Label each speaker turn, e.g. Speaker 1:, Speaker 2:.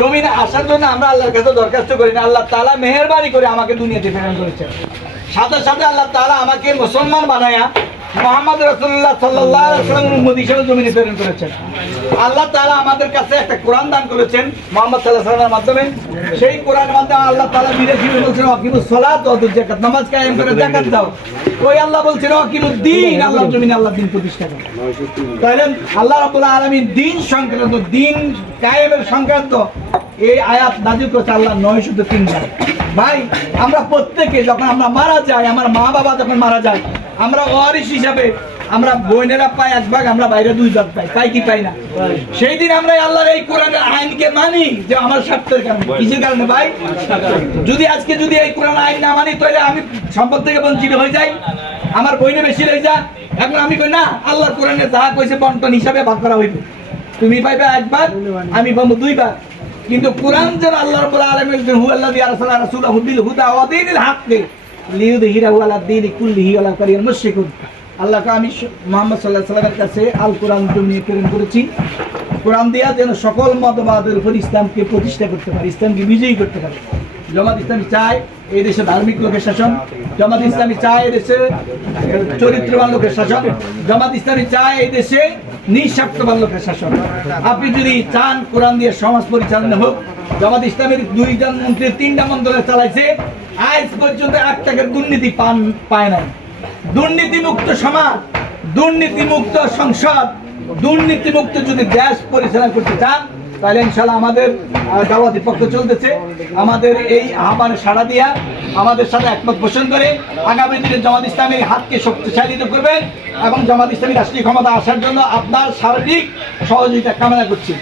Speaker 1: জমিনে আসার জন্য আমরা আল্লাহর কাছে দরখাস্ত করি না। আল্লাহ তালা মেহরবানি করে আমাকে দুনিয়াতে প্রেরণ করেছেন সাথে সাথে আল্লাহ তালা আমাকে মুসলমান বানায়া মোহাম্মদ রসুল্লাহ উম্মতি হিসেবে জমিনে প্রেরণ করেছেন। আল্লাহ তাআলা আমাদের কাছে একটা কোরআন দান করেছেন মোহাম্মদ সাল্লাহ সাল্লামের মাধ্যমে। সেই কোরআনের মাধ্যমে আল্লাহ তাআলা বিদেশি বলছেন অকিমুস সালাত জাকাত নামাজ কায়েম করে জাকাত দাও। ওই আল্লাহ বলছেন অকিমুদ্দিন আল্লাহ জমিনে আল্লাহ দিন প্রতিষ্ঠা করো তাহলে আল্লাহ রাব্বুল আলামিন দিন সংক্রান্ত, দিন কায়েমের সংক্রান্ত এই আয়াত নাজিল করেছে আল্লাহ নয় শুধু তিনবার ভাই, আমরা প্রত্যেকে যখন আমরা মারা যাই, আমার মা বাবা যখন মারা যায় আমরা ওয়ারিশ হিসাবে আমরা বোনেরা পাই, এক ভাগ, আমরা বাইরে দুই ভাগ পাই। পাই কি পাই না? সেই দিন আমরা আল্লাহর এই কোরআনের আইনকে মানি যে আমার স্বার্থের কারণে। কিসের কারণে ভাই? যদি আজকে যদি এই কোরআন আইন না মানি, তাহলে আমি সম্পদ থেকে বঞ্চিত হয়ে যাই। আমার বইনে বেশি রয়ে যা। এখন আমি কই, না, আল্লাহর কোরআনে যাহা কইছে বন্টন হিসাবে ভাগ করা হইবে। তুমি পাইবে একবার আমি পাবো দুইবার কিন্তু কোরআন যেন আল্লাহ রাব্বুল আলামিন হু আল্লাযী আরসালা রাসূলাহু বিল হুদা ওয়া দীনিল হাক্কি। লিইয়ুযহিরাহু আলা দীনি কুল্লিহি ওয়া লাউ কারিহাল মুশরিকুন আল্লাহকে আমি মুহাম্মদ সাল্লাল্লাহু আলাইহি ওয়াসাল্লামের কাছে আল কোরআন নিয়ে প্রেরণ করেছি কোরআন দিয়া যেন সকল মতবাদের উপর ইসলামকে প্রতিষ্ঠা করতে পারে, ইসলামকে বিজয়ী করতে পারে জামাত ইসলামী চায় এই দেশে ধার্মিক লোকের শাসন জামাত ইসলামী চায় এই দেশে চরিত্রবান লোকের শাসন, জামাত ইসলামী চায় এই দেশে নিঃস্বার্থবান লোকের প্রশাসন। আপনি যদি চান কোরআন দিয়ে সমাজ পরিচালনা হোক, জামাত ইসলামের দুইজন মন্ত্রী তিনটা মন্ত্রণালয় চালাইছে, আজ পর্যন্ত এক টাকার দুর্নীতি পান, পায় নাই। দুর্নীতিমুক্ত সমাজ, দুর্নীতিমুক্ত সংসদ, দুর্নীতিমুক্ত যদি দেশ পরিচালনা করতে চান তাহলে ইনশাল্লাহ আমাদের দাওয়াতি পক্ষ চলতেছে। আমাদের এই আহ্বান সাড়া দিয়া আমাদের সাথে একমত পোষণ করে আগামী দিনে জামাত ইসলামের হাতকে শক্তিশালিত করবেন এবং জামাত ইসলামী রাষ্ট্রীয় ক্ষমতা আসার জন্য আপনার শারীরিক সহযোগিতা কামনা করছি।